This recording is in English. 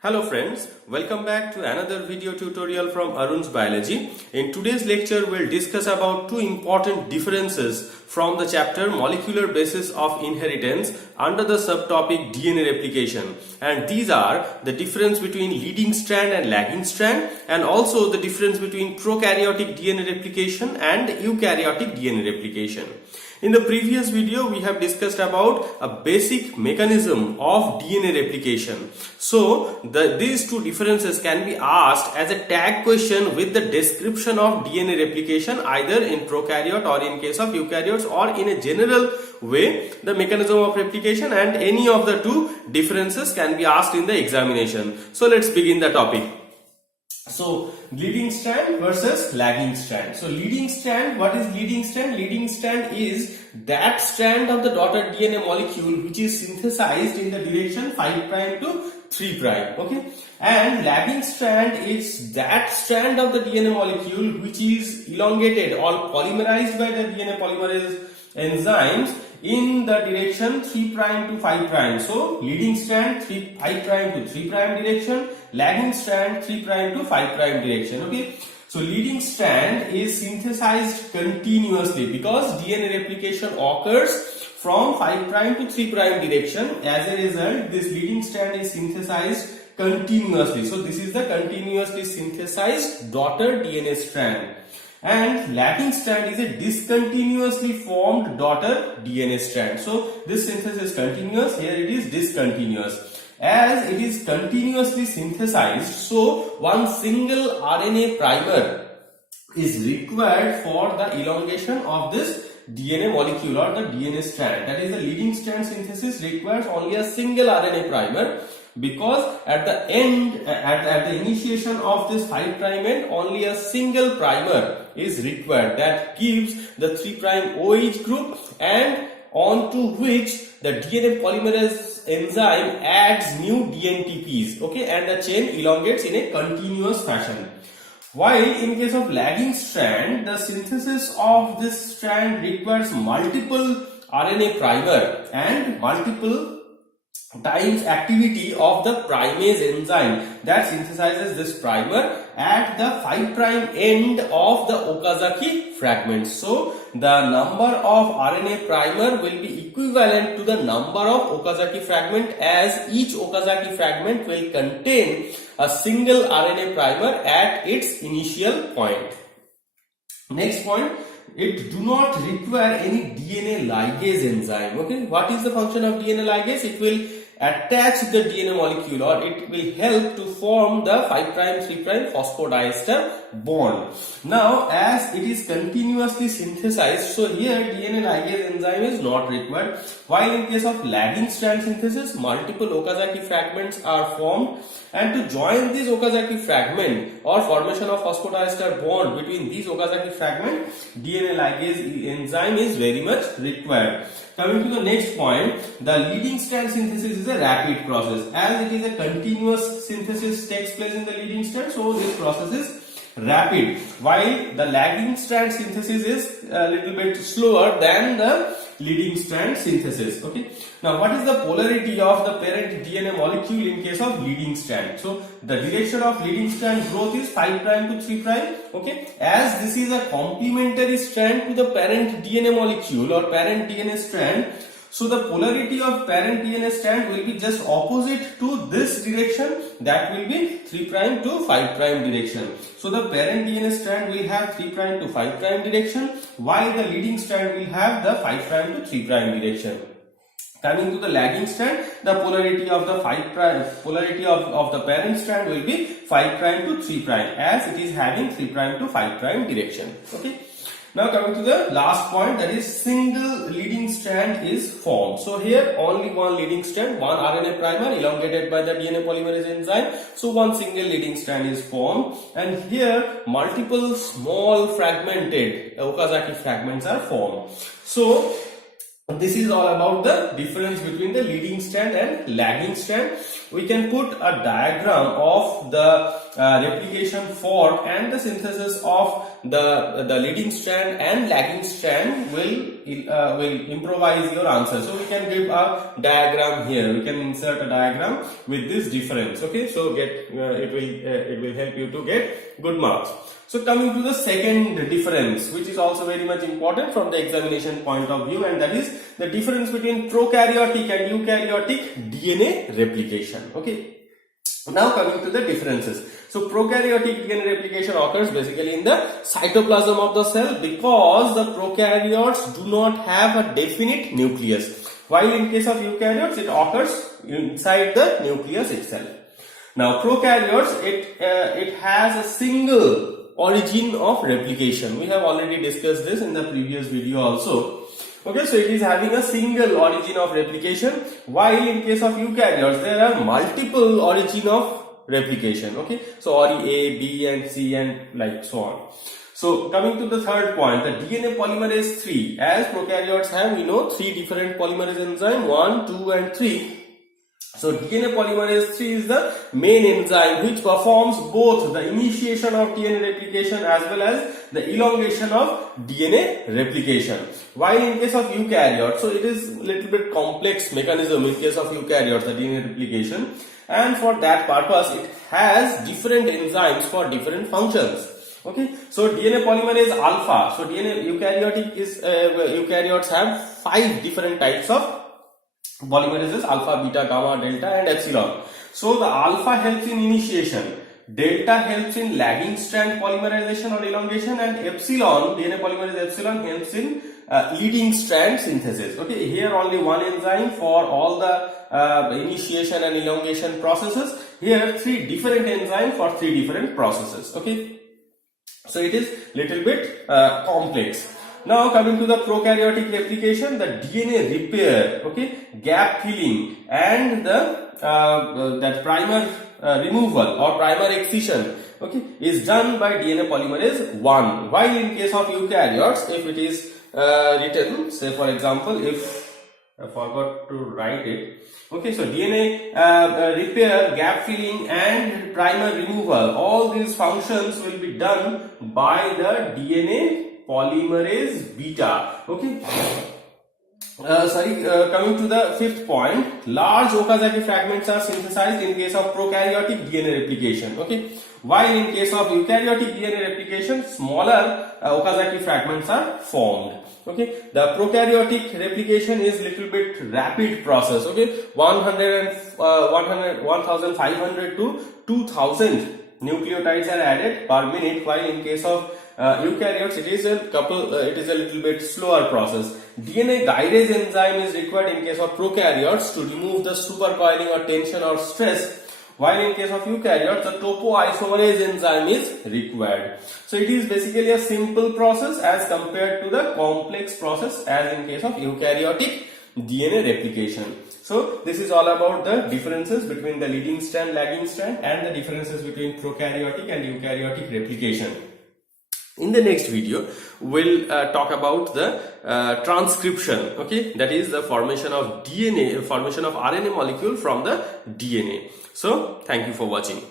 Hello friends, welcome back to another video tutorial from Arun's Biology. In today's lecture, we'll discuss about two important differences from the chapter Molecular Basis of Inheritance under the subtopic DNA replication. And these are the difference between leading strand and lagging strand, and also the difference between prokaryotic DNA replication and eukaryotic DNA replication. In the previous video, we have discussed about a basic mechanism of DNA replication. So, these two differences can be asked as a tag question with the description of DNA replication either in prokaryote or in case of eukaryotes, or in a general way the mechanism of replication, and any of the two differences can be asked in the examination. So, let's begin the topic. So, leading strand versus lagging strand. So, leading strand, what is leading strand? Leading strand is that strand of the daughter DNA molecule which is synthesized in the direction 5' to 3'. Okay, and lagging strand is that strand of the DNA molecule which is elongated or polymerized by the DNA polymerase enzymes in the direction 3' to 5'. So, leading strand 5' to 3' direction, lagging strand 3' to 5' direction. Okay, so leading strand is synthesized continuously because DNA replication occurs from 5' to 3' direction. As a result, this leading strand is synthesized continuously. So, this is the continuously synthesized daughter DNA strand. And lagging strand is a discontinuously formed daughter DNA strand. So, this synthesis is continuous, here it is discontinuous. As it is continuously synthesized, so one single RNA primer is required for the elongation of this DNA molecule or the DNA strand. That is, the leading strand synthesis requires only a single RNA primer, because at the end, at the initiation of this 5' end, only a single primer is required that gives the 3' OH group, and onto which the DNA polymerase enzyme adds new DNTPs. Okay, and the chain elongates in a continuous fashion. While in case of lagging strand, the synthesis of this strand requires multiple RNA primer and multiple times activity of the primase enzyme that synthesizes this primer at the 5' end of the Okazaki fragments. So, the number of RNA primer will be equivalent to the number of Okazaki fragment, as each Okazaki fragment will contain a single RNA primer at its initial point. Next point, it do not require any DNA ligase enzyme. Okay, what is the function of DNA ligase? It will attach the DNA molecule, or it will help to form the 5' 3' phosphodiester bond. Now, as it is continuously synthesized, so here DNA ligase enzyme is not required. While in case of lagging strand synthesis, multiple Okazaki fragments are formed, and to join this Okazaki fragment or formation of phosphodiester bond between these Okazaki fragment, DNA ligase enzyme is very much required. Coming to the next point, the leading strand synthesis is a rapid process. As it is a continuous synthesis takes place in the leading strand, so this process is rapid, while the lagging strand synthesis is a little bit slower than the leading strand synthesis. Okay, now what is the polarity of the parent DNA molecule in case of leading strand? So, the direction of leading strand growth is 5' to 3'. Okay, as this is a complementary strand to the parent DNA molecule or parent DNA strand, so the polarity of parent DNA strand will be just opposite to this direction, that will be 3' to 5' direction. So, the parent DNA strand will have 3' to 5' direction, while the leading strand will have the 5' to 3' direction. Coming to the lagging strand, the polarity of the polarity of the parent strand will be 5' to 3', as it is having 3' to 5' direction. Okay. Now, coming to the last point, that is single leading strand is formed. So, here only one leading strand, one RNA primer elongated by the DNA polymerase enzyme. So, one single leading strand is formed, and here multiple small fragmented Okazaki fragments are formed. So, this is all about the difference between the leading strand and lagging strand. We can put a diagram of the replication fork and the synthesis of the leading strand and lagging strand will will improvise your answer. So we can give a diagram here. We can insert a diagram with this difference. Okay, so it will help you to get good marks. So coming to the second difference, which is also very much important from the examination point of view, and that is the difference between prokaryotic and eukaryotic DNA replication. Okay. Now coming to the differences. So prokaryotic DNA replication occurs basically in the cytoplasm of the cell because the prokaryotes do not have a definite nucleus, while in case of eukaryotes it occurs inside the nucleus itself. Now prokaryotes, it has a single origin of replication. We have already discussed this in the previous video also. Okay, so it is having a single origin of replication, while in case of eukaryotes there are multiple origin of replication. Okay, so ori A, B and C and like so on. So coming to the third point, the DNA polymerase 3, as prokaryotes have, we know, 3 different polymerase enzyme, 1, 2 and 3. So DNA polymerase 3 is the main enzyme which performs both the initiation of DNA replication as well as the elongation of DNA replication. While in case of eukaryotes, so it is a little bit complex mechanism in case of eukaryotes, the DNA replication, and for that purpose it has different enzymes for different functions. Okay, so DNA polymerase alpha. So DNA eukaryotic is eukaryotes have 5 different types of polymerases: alpha, beta, gamma, delta and epsilon. So the alpha helps in initiation, delta helps in lagging strand polymerization or elongation, and epsilon, DNA polymerase epsilon, helps in leading strand synthesis. Okay, here only one enzyme for all the initiation and elongation processes. Here 3 different enzymes for 3 different processes. Okay, so it is little bit complex. Now coming to the prokaryotic replication, the DNA repair, okay, gap filling and the that primer removal or primer excision, okay, is done by DNA polymerase 1. While in case of eukaryotes, if it is written, say for example, if I forgot to write it, okay, so DNA repair, gap filling and primer removal, all these functions will be done by the DNA polymerase beta. Okay, coming to the fifth point, large Okazaki fragments are synthesized in case of prokaryotic DNA replication. Okay, while in case of eukaryotic DNA replication, smaller Okazaki fragments are formed. Okay, the prokaryotic replication is little bit rapid process. Okay, 1500 to 2000 nucleotides are added per minute, while in case of eukaryotes it is a little bit slower process. DNA gyrase enzyme is required in case of prokaryotes to remove the supercoiling or tension or stress, while in case of eukaryotes the topoisomerase enzyme is required. So it is basically a simple process as compared to the complex process as in case of eukaryotic DNA replication. So this is all about the differences between the leading strand, lagging strand, and the differences between prokaryotic and eukaryotic replication. In the next video, we'll talk about the transcription. Okay, that is the formation of DNA, formation of RNA molecule from the DNA. So thank you for watching.